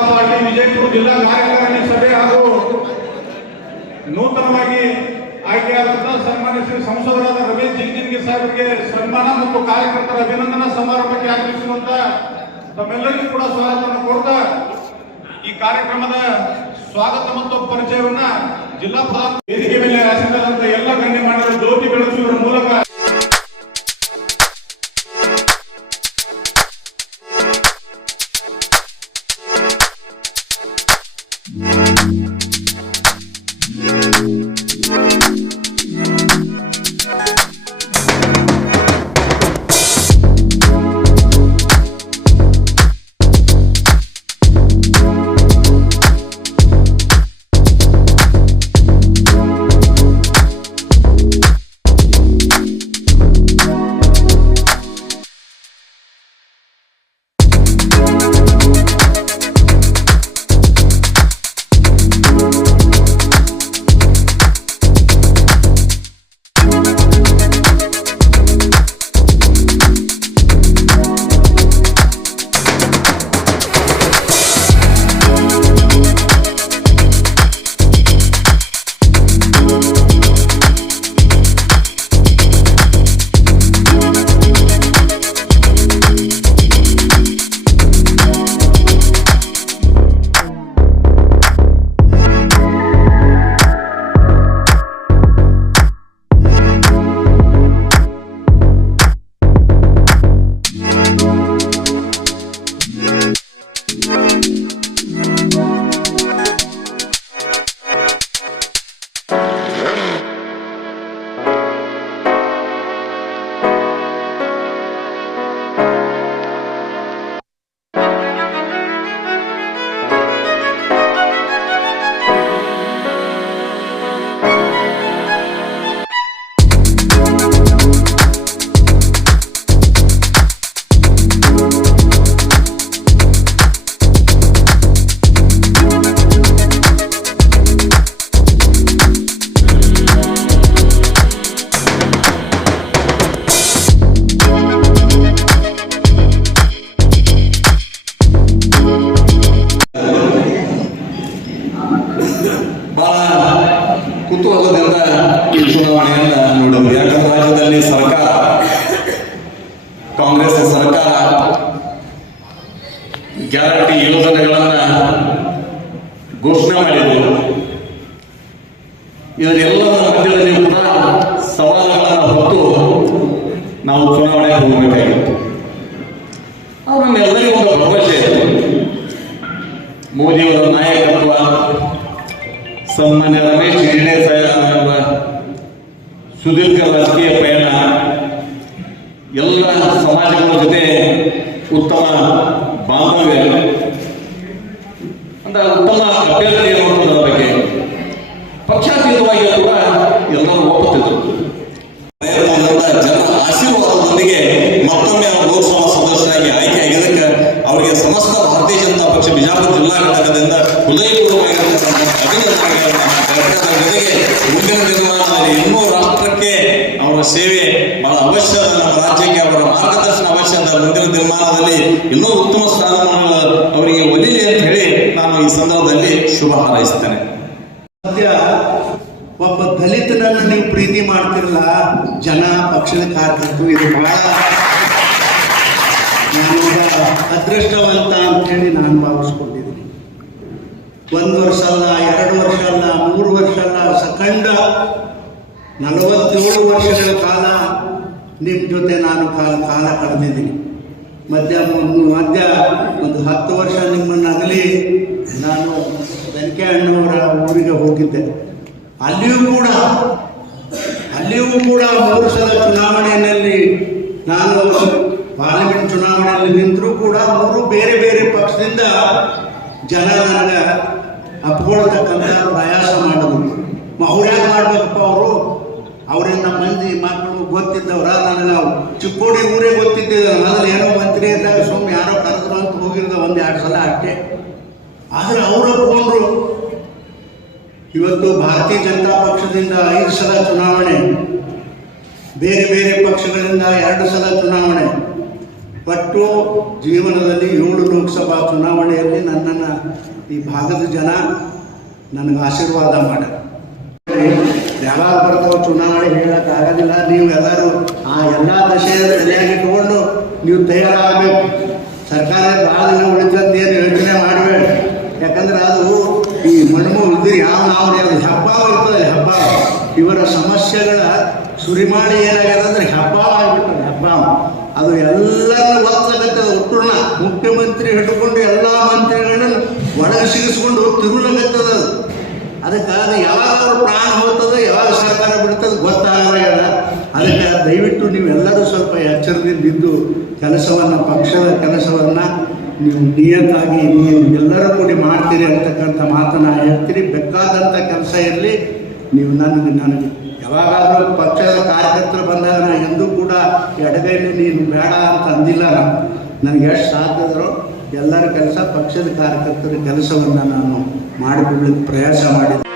Janata party Vijayapura ಜಿಲ್ಲಾ ಕಾರ್ಯಕಾರಿಣಿ ಸಭೆ ಹಾಗೂ ನೂತನವಾಗಿ ಆಯ್ಕೆಯಾದಂತಹ ಸನ್ಮಾನ್ಯ ಶ್ರೀ ಸಂಸದರಾದ ರಮೇಶ್ ಜಿಗಜಿಣಗಿ ಸಾಹೇಬರಿಗೆ ಸನ್ಮಾನ ಮತ್ತು ಕಾರ್ಯಕರ್ತರ ಅಭಿನಂದನಾ ಸಮಾರಂಭಕ್ಕೆ ಆಗಮಿಸಿರುವಂತ ತಮ್ಮೆಲ್ಲರಿಗೂ ಕೂಡ ಸ್ವಾಗತವನ್ನು ಕೊಡ್ತಾ ಈ ಕಾರ್ಯಕ್ರಮದ ಸ್ವಾಗತ ಮತ್ತು ಪರಿಚಯವನ್ನ ಜಿಲ್ಲಾ ಪ್ರಧಾನ ವೇದಿಕೆ ಮೇಲೆ ಆಸೀನರಾದಂತಹ ಎಲ್ಲ ಗಣ್ಯಮಾನ್ಯರು ಜ್ಯೋತಿ ಬೆಳಗಿಸುವುದರ ಮೂಲಕ ಕುತೂಹಲದಿಂದ ಈ ಚುನಾವಣೆಯನ್ನ ನೋಡಿದ್ವಿ. ಯಾಕಂದ್ರೆ ರಾಜ್ಯದಲ್ಲಿ ಸರ್ಕಾರ, ಕಾಂಗ್ರೆಸ್ ಸರ್ಕಾರ ಗ್ಯಾರಂಟಿ ಯೋಜನೆಗಳನ್ನ ಘೋಷಣೆ ಮಾಡಿದ್ರು. ಇದರೆಲ್ಲರ ಮಧ್ಯದಲ್ಲಿ ಕೂಡ ಸವಾಲುಗಳನ್ನು ಹೊತ್ತು ನಾವು ಚುನಾವಣೆಗೆ ಹೋಗಬೇಕಾಗಿತ್ತು. ಅವರನ್ನೆಲ್ಲರಿಗೂ ಒಂದು ಭರವಸೆ ಇತ್ತು. ಮೋದಿಯವರ ನಾಯಕತ್ವ, ಸನ್ಮಾನ್ಯ ರಮೇಶ್ ಜಿಗಜಿಣಗಿ ಸಾಹೇಬ ಸುದೀರ್ಘ ರಾಜಕೀಯ ಪಯಣ, ಎಲ್ಲ ಸಮಾಜಗಳ ಜೊತೆ ಉತ್ತಮ ಬಾಂಧವ್ಯ, ಅಂದ್ರೆ ಉತ್ತಮ ಅಭ್ಯರ್ಥಿ ಎನ್ನುವಂಥದ್ರ ಬಗ್ಗೆ ಪಕ್ಷಾತೀತವಾಗಿ ಕೂಡ ಎಲ್ಲರೂ ಒಪ್ಪುತ್ತಿದ್ದರು. ಜನರ ಆಶೀರ್ವಾದದೊಂದಿಗೆ ಮತ್ತೊಮ್ಮೆ ಅವರು ಲೋಕಸಭಾ ಸದಸ್ಯರಾಗಿ ಆಯ್ಕೆಯಾಗಿದ್ದಕ್ಕೆ ಅವರಿಗೆ ಸಮಸ್ತ ಭಾರತೀಯ ಜನತಾ ಪಕ್ಷ ಬಿಜಾಪುರ ಜಿಲ್ಲಾ ಘಟಕದಿಂದ ಹೃದಯಪೂರ್ವಕವಾಗಿರುವಂತಹ ಜೊತೆಗೆ ಮುಂದಿನ ದಿನಮಾನದಲ್ಲಿ ಇನ್ನೂ ರಾಷ್ಟ್ರಕ್ಕೆ ಅವರ ಸೇವೆ ಬಹಳ ಅವಶ್ಯ, ನಮ್ಮ ರಾಜ್ಯಕ್ಕೆ ಅವರ ಮಾರ್ಗದರ್ಶನ ಅವಶ್ಯ. ಮುಂದಿನ ದಿನಮಾನದಲ್ಲಿ ಇನ್ನೂ ಉತ್ತಮ ಸ್ಥಾನಮಾನಗಳು ಅವರಿಗೆ ಒಲಿಲಿ ಅಂತ ಹೇಳಿ ನಾನು ಈ ಸಂದರ್ಭದಲ್ಲಿ ಶುಭ ಹಾರೈಸ್ತೇನೆ. ಒಬ್ಬ ದಲಿತನನ್ನು ನೀವು ಪ್ರೀತಿ ಮಾಡ್ತಿರಲ್ಲ, ಜನ ಪಕ್ಷದ ಕಾರ್ಯಕರ್ತರು, ಇದು ಬಹಳ ನಾನೀಗ ಅದೃಷ್ಟವಂತ ಅಂತ ಹೇಳಿ ನಾನು ಭಾವಿಸ್ಕೊಂಡಿದ್ದೀನಿ. 1 ವರ್ಷ ಅಲ್ಲ, 2 ವರ್ಷ ಅಲ್ಲ, 3 ವರ್ಷ ಅಲ್ಲ, ಸಖಂಡ 47 ವರ್ಷಗಳ ಕಾಲ ನಿಮ್ಮ ಜೊತೆ ನಾನು ಕಾಲ ಕಳೆದಿದ್ದೀನಿ. ಮಧ್ಯ ಒಂದು 10 ವರ್ಷ ನಿಮ್ಮನ್ನು ಅಗಲಿ ನಾನು ವೆಂಕಯ್ಯಣ್ಣವರ ಊರಿಗೆ ಹೋಗಿದ್ದೆ. ಅಲ್ಲಿಯೂ ಕೂಡ 3 ಸಲ ಚುನಾವಣೆಯಲ್ಲಿ ನಾನು ಪಾರ್ಲಿಮೆಂಟ್ ಚುನಾವಣೆಯಲ್ಲಿ ನಿಂತರೂ ಕೂಡ 3 ಬೇರೆ ಬೇರೆ ಪಕ್ಷದಿಂದ ಜನ ನನಗೆ ಅಪ್ಕೊಳ್ತಕ್ಕಂಥ ಪ್ರಯಾಸ ಮಾಡೋದು. ಅವ್ರ್ಯಾಕೆ ಮಾಡ್ಬೇಕಪ್ಪ, ಅವರಿಂದ ಮಂದಿ ಮಕ್ಕಳು ಗೊತ್ತಿದ್ದವ್ರ, ನನಗೆ ಚಿಕ್ಕೋಡಿ ಊರೇ ಗೊತ್ತಿದ್ದಿದ್ದ. ಮೊದಲು ಏನೋ ಮಂತ್ರಿ ಇದ್ದಾಗ ಸುಮ್ಮನೆ ಯಾರೋ ಕರೆದ್ರು ಅಂತ ಹೋಗಿರ್ದ 1-2 ಸಲ ಅಷ್ಟೇ. ಆದರೆ ಅವರು ಒಪ್ಕೊಂಡ್ರು. ಇವತ್ತು ಭಾರತೀಯ ಜನತಾ ಪಕ್ಷದಿಂದ 5 ಸಲ ಚುನಾವಣೆ, ಬೇರೆ ಬೇರೆ ಪಕ್ಷಗಳಿಂದ 2 ಸಲ ಚುನಾವಣೆ. ಪಟ್ಟು ಜೀವನದಲ್ಲಿ 7 ಲೋಕಸಭಾ ಚುನಾವಣೆಯಲ್ಲಿ ನನ್ನನ್ನು ಈ ಭಾಗದ ಜನ ನನಗೆ ಆಶೀರ್ವಾದ ಮಾಡ. ಯಾವಾಗ ಬರ್ತಾವ ಚುನಾವಣೆ ಹೇಳೋಕ್ಕಾಗೋದಿಲ್ಲ. ನೀವು ಎಲ್ಲರೂ ಆ ಎಲ್ಲ ದಶೆಯ ತಲೆಯಾಗಿ ಇಟ್ಕೊಂಡು ನೀವು ತಯಾರಾಗಬೇಕು. ಸರ್ಕಾರ ಭಾಳ ದಿನ ಉಳಿತಂತ ಏನು ಯೋಚನೆ ಮಾಡಬೇಡ. ಯಾಕಂದ್ರೆ ಅದು ಈ ಮಣ್ಣು ಉದ್ದಿರಿ ಯಾವ ನಾವು ಹಬ್ಬ ಇರ್ತದೆ. ಹಬ್ಬ ಇವರ ಸಮಸ್ಯೆಗಳ ಸುರಿಮಾಳಿ ಏನಾಗ್ಯದ ಅಂದ್ರೆ ಹಬ್ಬ ಆಗಿಬಿಟ್ಟದೆ. ಹಬ್ಬ ಅದು ಎಲ್ಲರನ್ನು ಒತ್ತಲಗತ್ತದ. ಒಟ್ಟುನ ಮುಖ್ಯಮಂತ್ರಿ ಹಿಡ್ಕೊಂಡು ಎಲ್ಲ ಮಂತ್ರಿಗಳನ್ನ ಒಳಗೆ ಸಿಗಿಸ್ಕೊಂಡು ತಿರುಗಲಗತ್ತದ. ಅದಕ್ಕೆ ಅದು ಯಾವಾಗ ಅವ್ರ ಪ್ರಾಣ ಹೋಗ್ತದೆ, ಯಾವಾಗ ಸರ್ಕಾರ ಬಿಡ್ತದೆ ಗೊತ್ತಾಗಲ್ಲ. ಅದಕ್ಕೆ ದಯವಿಟ್ಟು ನೀವೆಲ್ಲರೂ ಸ್ವಲ್ಪ ಎಚ್ಚರದಿಂದ ಇದ್ದು ಕೆಲಸವನ್ನು, ಪಕ್ಷದ ಕೆಲಸವನ್ನು ನೀವು ನಿಯತ್ತಾಗಿ ನೀವು ಎಲ್ಲರೂ ಕೂಡಿ ಮಾಡ್ತೀರಿ ಅಂತಕ್ಕಂಥ ಮಾತನ್ನು ಹೇಳ್ತೀರಿ. ಬೇಕಾದಂಥ ಕೆಲಸ ಇರಲಿ. ನೀವು ನನಗೆ ಯಾವಾಗಾದರೂ ಪಕ್ಷದ ಕಾರ್ಯಕರ್ತರು ಬಂದಾಗ ನಾನು ಎಂದೂ ಕೂಡ ಎಡಗೈಲಿ ನೀನು ಬೇಡ ಅಂತ ಅಂದಿಲ್ಲ. ನನಗೆ ಎಷ್ಟು ಸಾಧ್ಯದರೋ ಎಲ್ಲರ ಕೆಲಸ, ಪಕ್ಷದ ಕಾರ್ಯಕರ್ತರ ಕೆಲಸವನ್ನು ನಾನು ಮಾಡಿಕೊಳ್ಳಿಕ್ಕೆ ಪ್ರಯಾಸ ಮಾಡಿದ್ದೆ.